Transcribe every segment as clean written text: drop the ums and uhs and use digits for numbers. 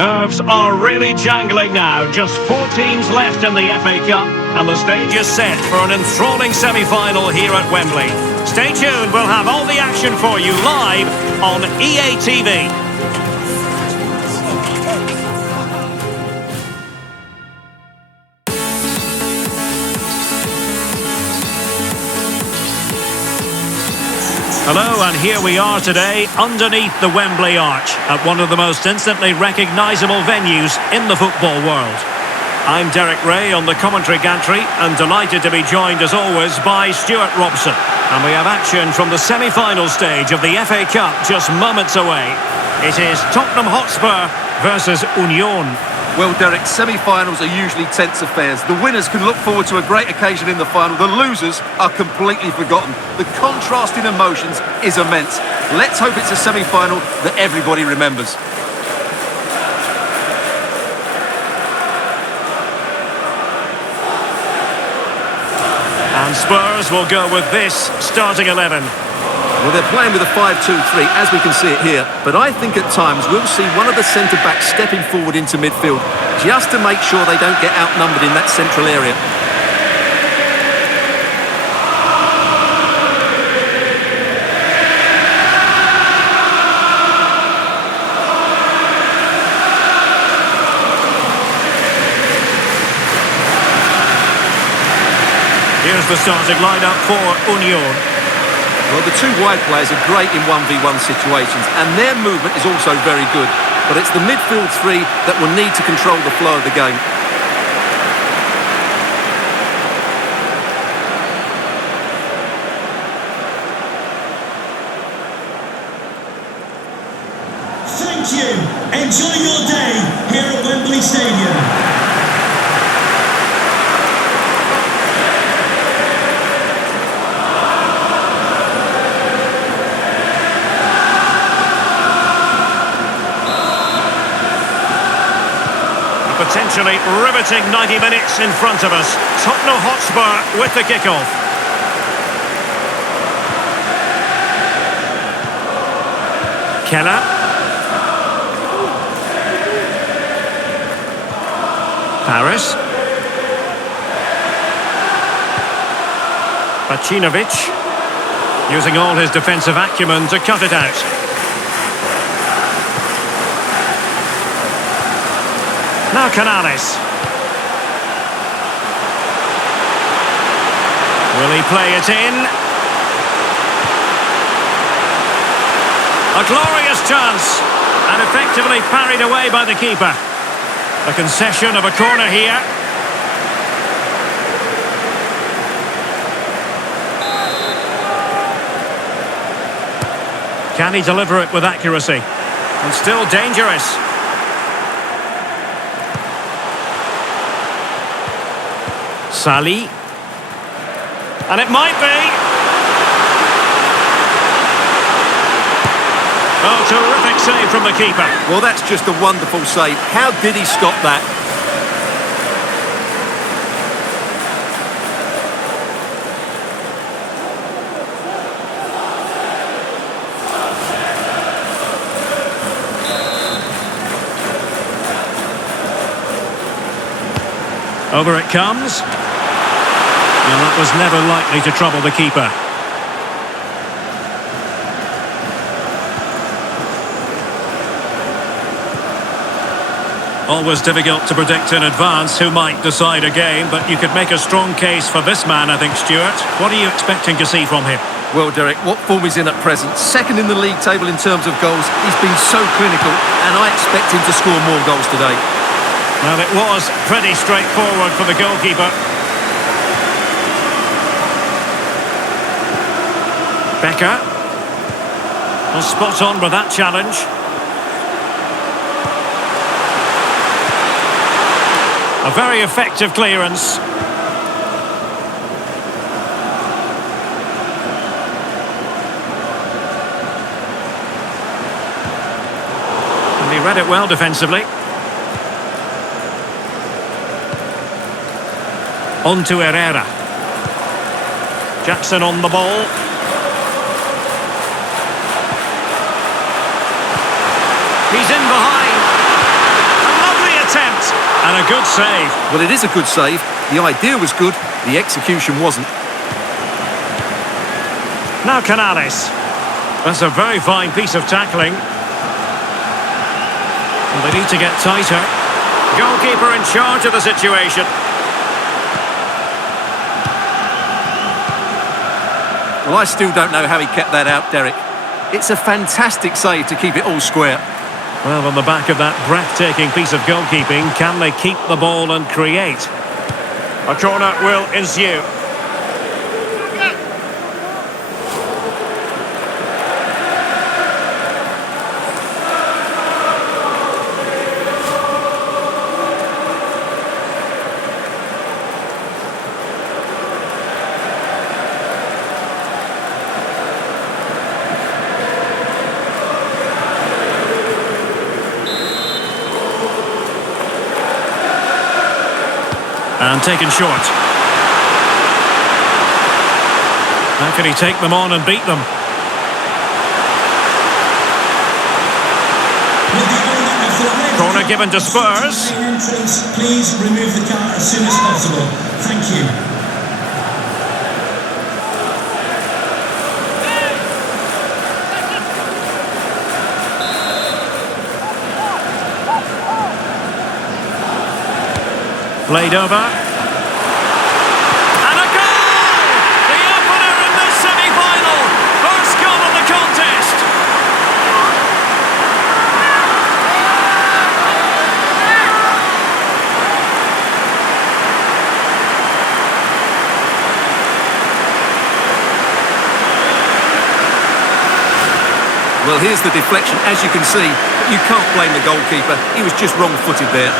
Nerves are really jangling now. Just 4 teams left in the FA Cup, and the stage is set for an enthralling semi-final here at Wembley. Stay tuned, we'll have all the action for you live on EA TV. Hello, and here we are today underneath the Wembley Arch at one of the most instantly recognisable venues in the football world. I'm Derek Ray on the commentary gantry and delighted to be joined as always by Stuart Robson. And we have action from the semi-final stage of the FA Cup just moments away. It is Tottenham Hotspur versus Union. Well, Derek, semi-finals are usually tense affairs. The winners can look forward to a great occasion in the final. The losers are completely forgotten. The contrast in emotions is immense. Let's hope it's a semi-final that everybody remembers. And Spurs will go with this starting 11. Well, they're playing with a 5-2-3, as we can see it here. But I think at times we'll see one of the centre-backs stepping forward into midfield, just to make sure they don't get outnumbered in that central area. Here's the starting lineup for Union. Well, the two wide players are great in 1v1 situations, and their movement is also very good. But it's the midfield three that will need to control the flow of the game. Thank you. Enjoy your day here at Wembley Stadium. Potentially riveting 90 minutes in front of us. Tottenham Hotspur with the kickoff. Keller. Paris. Pacinovic. Using all his defensive acumen to cut it out. Now Canales. Will he play it in? A glorious chance, and effectively parried away by the keeper. A concession of a corner here. Can he deliver it with accuracy? And still dangerous. Sali. And it might be. Oh, terrific save from the keeper. Well, that's just a wonderful save. How did he stop that? Over it comes. Well, that was never likely to trouble the keeper. Always difficult to predict in advance who might decide a game, but you could make a strong case for this man, I think, Stuart. What are you expecting to see from him? Well, Derek, what form he's in at present? Second in the league table in terms of goals. He's been so clinical, and I expect him to score more goals today. Well, it was pretty straightforward for the goalkeeper. Becker. Well, spot on with that challenge. A very effective clearance. And he read it well defensively. On to Herrera. Jackson on the ball. He's in behind. shot, and a good save. Well, it is a good save. The idea was good, the execution wasn't. Now Canales. That's a very fine piece of tackling. And they need to get tighter. Goalkeeper in charge of the situation. Well, I still don't know how he kept that out, Derek. It's a fantastic save to keep it all square. Well, on the back of that breathtaking piece of goalkeeping, can they keep the ball and create? A corner will ensue. And taken short. How can he take them on and beat them? Corner given to Spurs. Please remove the car as soon as possible. Thank you. Played over. And a goal! The opener in this semi-final. First goal of the contest. Well, here's the deflection, as you can see. But you can't blame the goalkeeper. He was just wrong-footed there.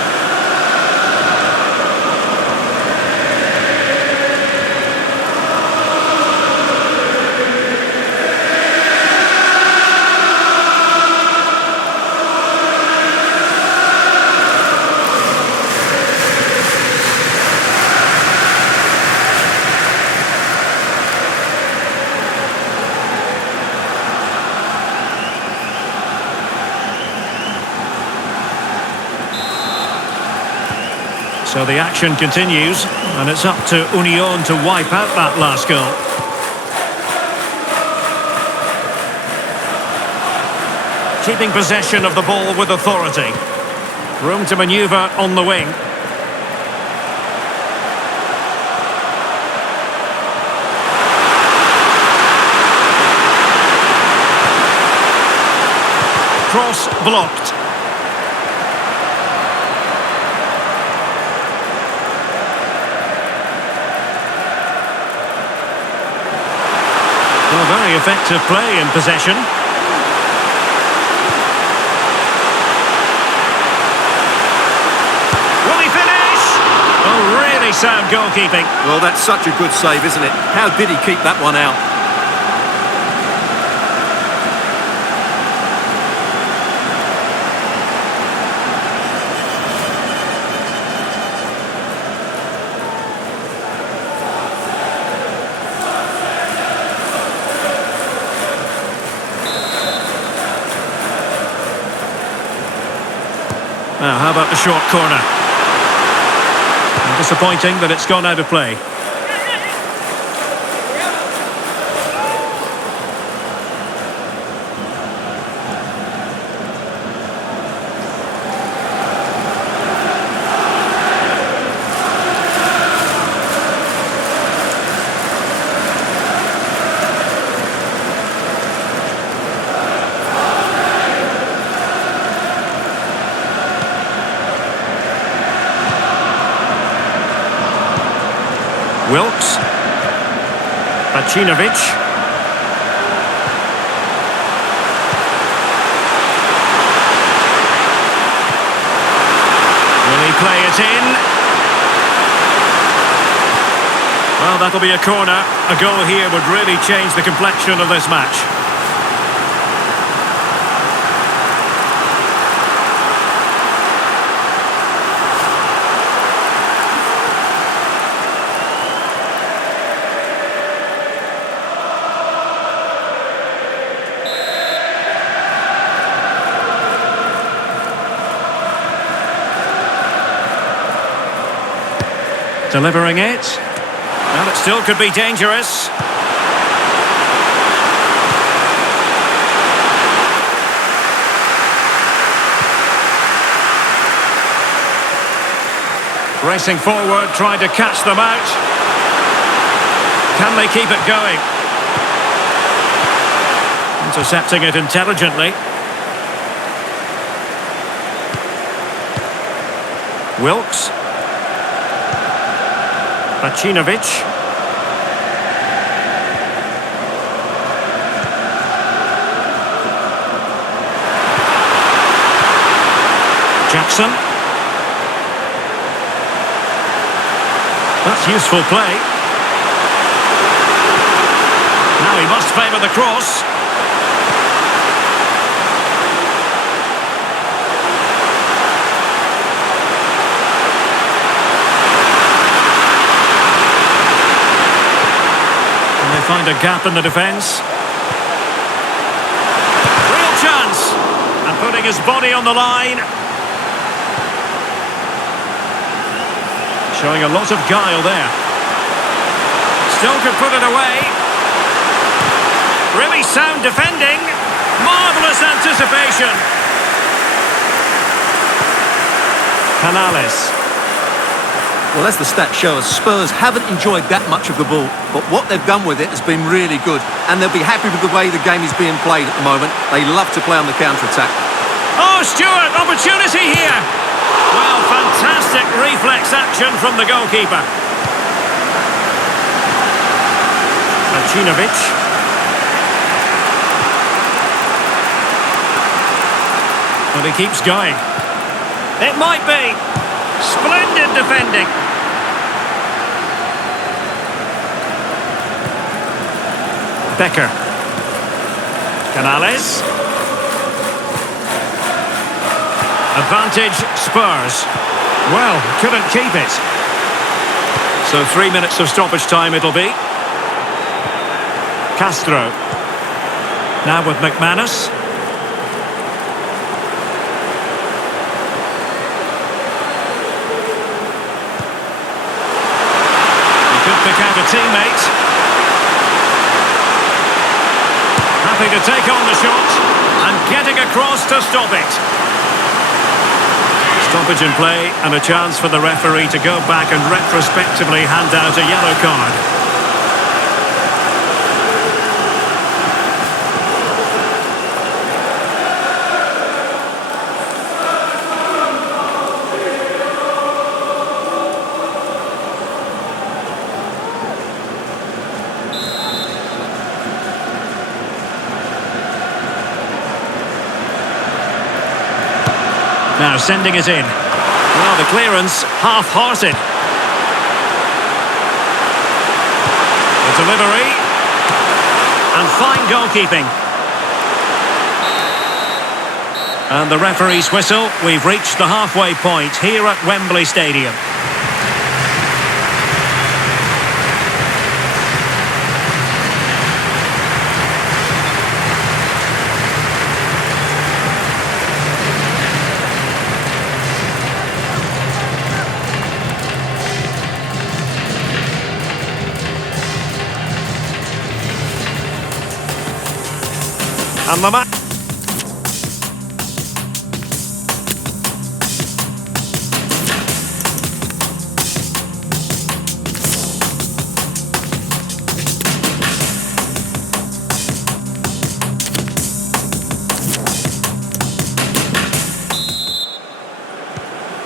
So the action continues, and it's up to Union to wipe out that last goal. Keeping possession of the ball with authority. Room to manoeuvre on the wing. Cross blocked. Well, very effective play in possession. Will he finish? Oh, really sound goalkeeping. Well, that's such a good save, isn't it? How did he keep that one out? Now, how about the short corner? Disappointing that it's gone out of play. Wilkes. Pacinovic. Will he play it in? Well, that'll be a corner. A goal here would really change the complexion of this match. Delivering it. Well, it still could be dangerous. Racing forward, trying to catch them out. Can they keep it going? Intercepting it intelligently. Wilks. Bacinovic. Jackson. That's useful play. Now he must favour the cross. And they find a gap in the defence. Real chance. And putting his body on the line. Showing a lot of guile there. Still could put it away. Really sound defending. Marvellous anticipation. Canales. Well, as the stats show us, Spurs haven't enjoyed that much of the ball, but what they've done with it has been really good, and they'll be happy with the way the game is being played at the moment. They love to play on the counter-attack. Oh, Stewart, opportunity here. Well, fantastic reflex action from the goalkeeper. Bacinovic. But he keeps going. It might be. Splendid defending. Becker. Canales. Advantage Spurs. Well, couldn't keep it. So 3 minutes of stoppage time it'll be. Castro. Now with McManus. He could pick out a teammate. Happy to take on the shot and getting across to stop it. Stoppage in play and a chance for the referee to go back and retrospectively hand out a yellow card. Now sending it in. Well, the clearance half-hearted. The delivery. And fine goalkeeping. And the referee's whistle. We've reached the halfway point here at Wembley Stadium. And the match.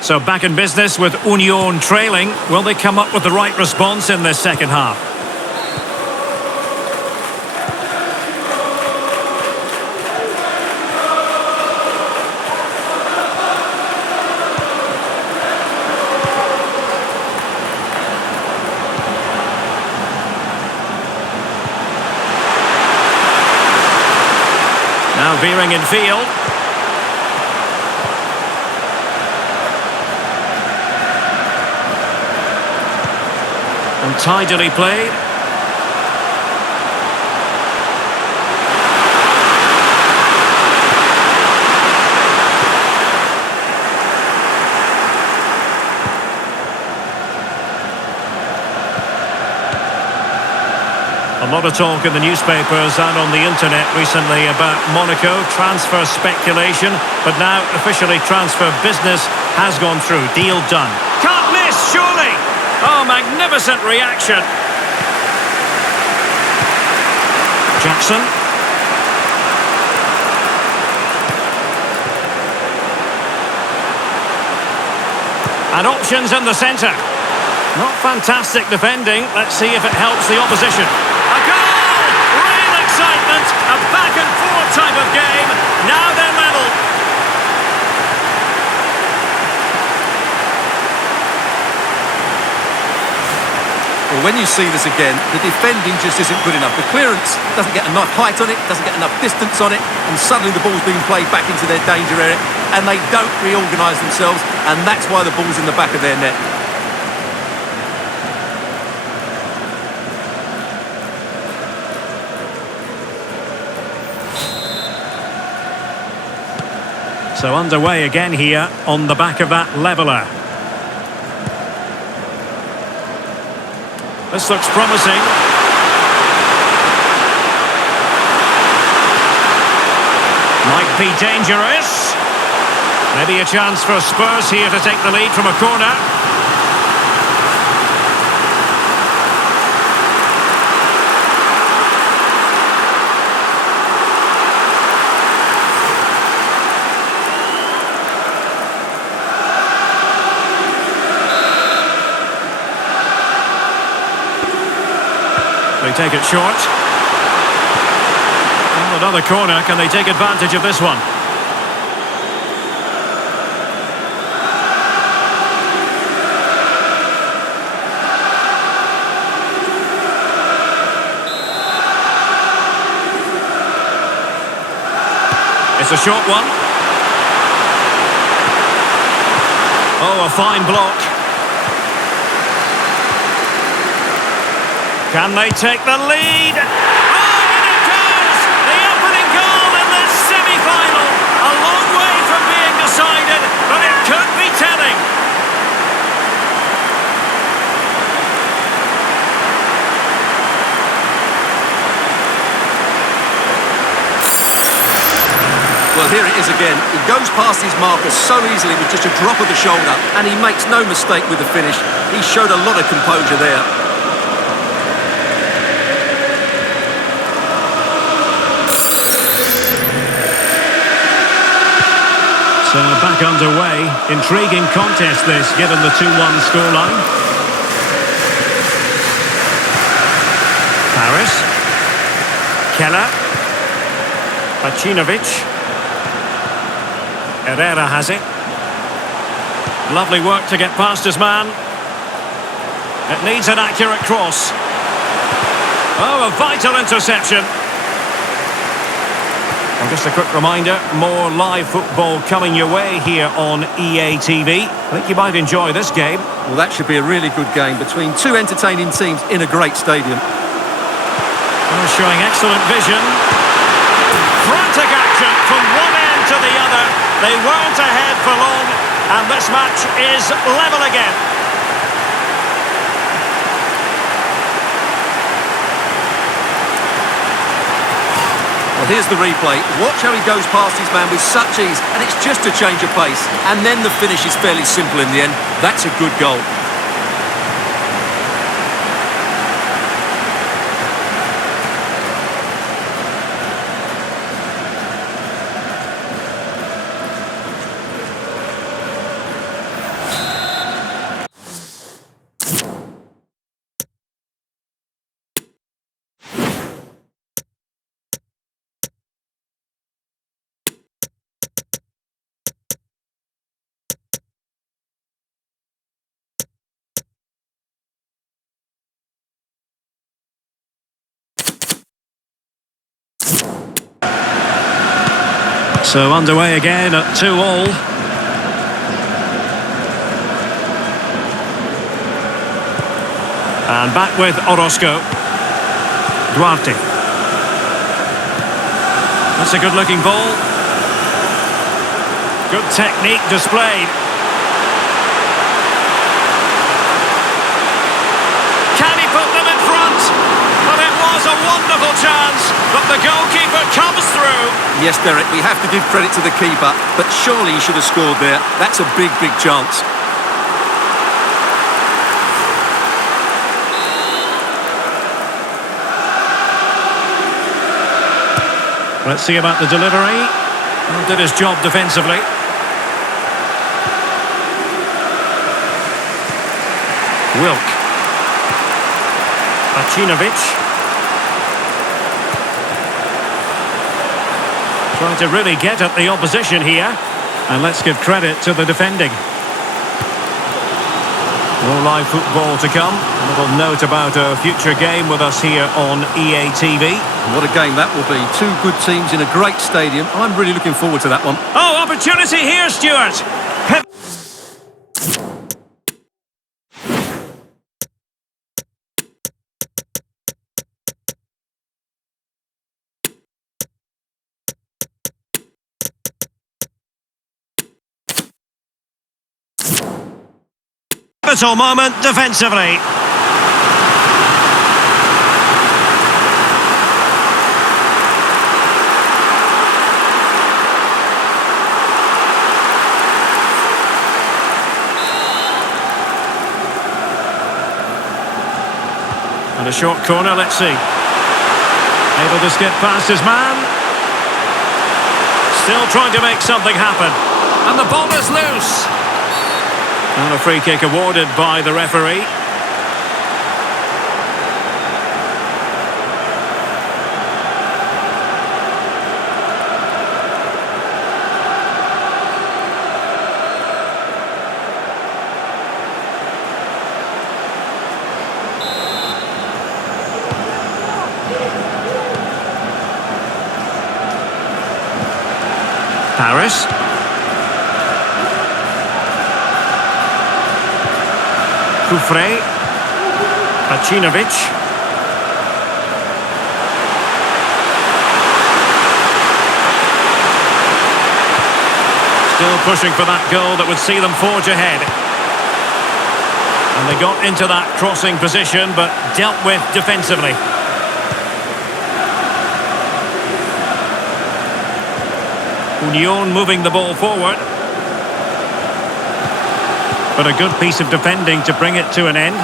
So back in business with Union trailing. Will they come up with the right response in this second half? Now veering in field. And tidily played. A lot of talk in the newspapers and on the internet recently about Monaco transfer speculation, but now officially transfer business has gone through. Deal done. Can't miss, surely! Oh, magnificent reaction. Jackson. And options in the centre. Not fantastic defending. Let's see if it helps the opposition. A goal! Real excitement. A back and forth type of game. Now they're level. Well, when you see this again, the defending just isn't good enough. The clearance doesn't get enough height on it, doesn't get enough distance on it, and suddenly the ball's being played back into their danger area, and they don't reorganise themselves, and that's why the ball's in the back of their net. So underway again here on the back of that leveller. This looks promising. Might be dangerous. Maybe a chance for Spurs here to take the lead from a corner. They take it short. Well, another corner. Can they take advantage of this one? It's a short one. Oh, a fine block. Can they take the lead? Oh, and it goes! The opening goal in this semi-final. A long way from being decided, but it could be telling. Well, here it is again. He goes past his marker so easily with just a drop of the shoulder, and he makes no mistake with the finish. He showed a lot of composure there. So back underway. Intriguing contest this, given the 2-1 scoreline. Paris. Keller. Pacinovic. Herrera has it. Lovely work to get past his man. It needs an accurate cross. Oh, a vital interception. And just a quick reminder, more live football coming your way here on EA TV. I think you might enjoy this game. Well, that should be a really good game between two entertaining teams in a great stadium. Oh, showing excellent vision. Frantic action from one end to the other. They weren't ahead for long, and this match is level again. Well, here's the replay. Watch how he goes past his man with such ease, and it's just a change of pace. And then the finish is fairly simple in the end. That's a good goal. So underway again at 2-2. And back with Orozco. Duarte. That's a good-looking ball. Good technique displayed. Can he put them in front? But it was a Wonderful chance, but the goalkeeper comes through. Yes, Derek, we have to give credit to the keeper, but surely he should have scored there. That's a big, big chance. Let's see about the delivery. Well, did his job defensively. Wilk. Acinovic. Trying to really get at the opposition here. And let's give credit to the defending. More live football to come. A little note about a future game with us here on EA TV. What a game that will be. Two good teams in a great stadium. I'm really looking forward to that one. Oh, opportunity here, Stuart. Pivotal moment defensively. And a short corner, let's see. Able to skip past his man. Still trying to make something happen. And the ball is loose. And a free kick awarded by the referee. Paris. Kufre. Acinovic. Still pushing for that goal that would see them forge ahead. And they got into that crossing position, but dealt with defensively. Union moving the ball forward. But a good piece of defending to bring it to an end.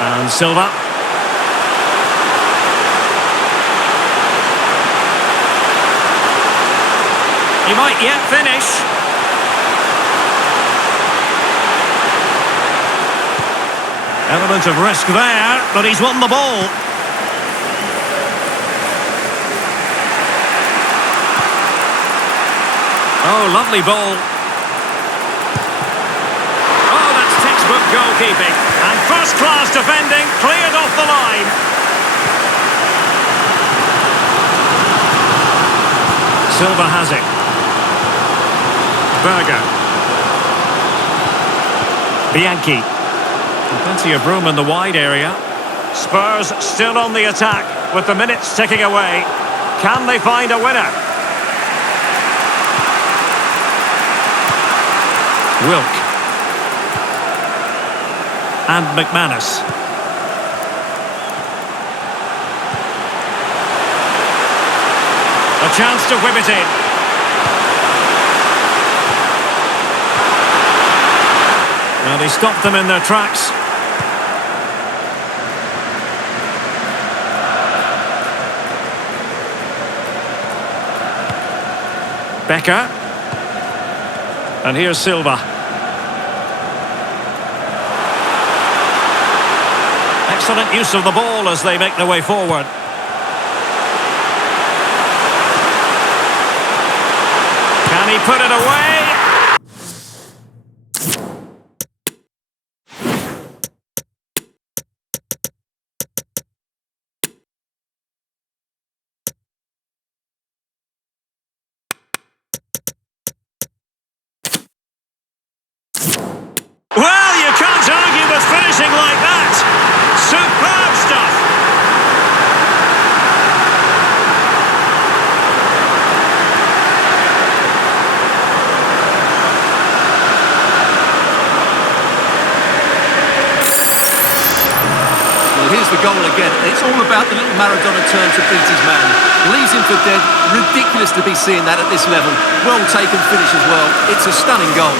And Silva. He might yet finish. Element of risk there, but he's won the ball. Oh, lovely ball. Oh, that's textbook goalkeeping. And first-class defending, cleared off the line. Silva has it. Berger. Bianchi. Plenty of room in the wide area. Spurs still on the attack with the minutes ticking away. Can they find a winner? Wilk. And McManus. A chance to whip it in. Now they stopped them in their tracks. Becker. And here's Silva. Excellent use of the ball as they make their way forward. Can he put it away? Well, you can't argue with finishing like that. Superb stuff. the goal again. It's all about the little Maradona turn to beat his man. Leaves him for dead. Ridiculous to be seeing that at this level. Well taken finish as well. It's a stunning goal.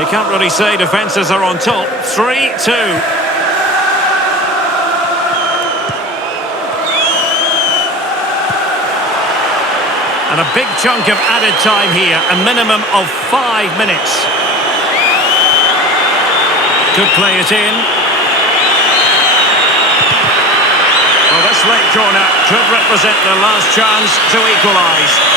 You can't really say defences are on top. 3-2. And a big chunk of added time here, a minimum of 5 minutes. Could play it in. Well, this late corner could represent the last chance to equalise.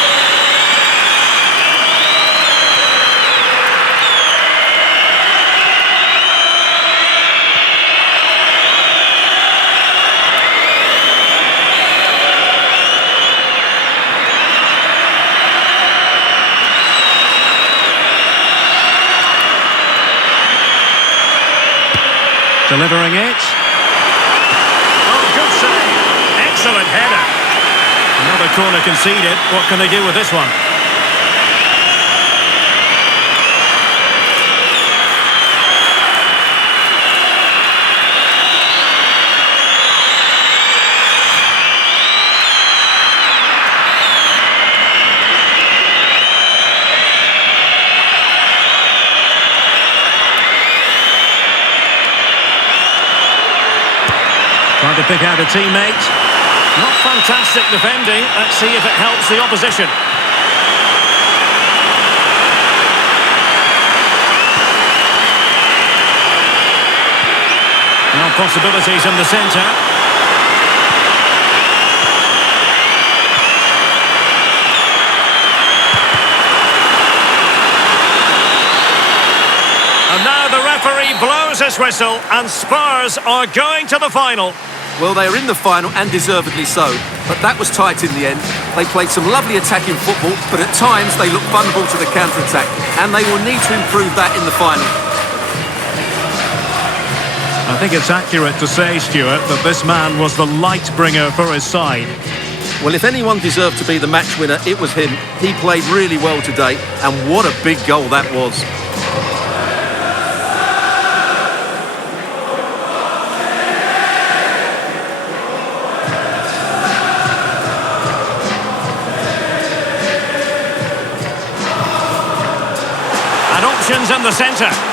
Delivering it. Oh, good save. Excellent header. Another corner conceded. What can they do with this one? Trying to pick out a teammate. Not fantastic defending. Let's see if it helps the opposition. Now possibilities in the centre. And now the referee blows his whistle and Spurs are going to the final. Well, they are in the final, and deservedly so. But that was tight in the end. They played some lovely attacking football, but at times they looked vulnerable to the counter-attack. And they will need to improve that in the final. I think it's accurate to say, Stuart, that this man was the light bringer for his side. Well, if anyone deserved to be the match winner, it was him. He played really well today, and what a big goal that was. Options in the centre.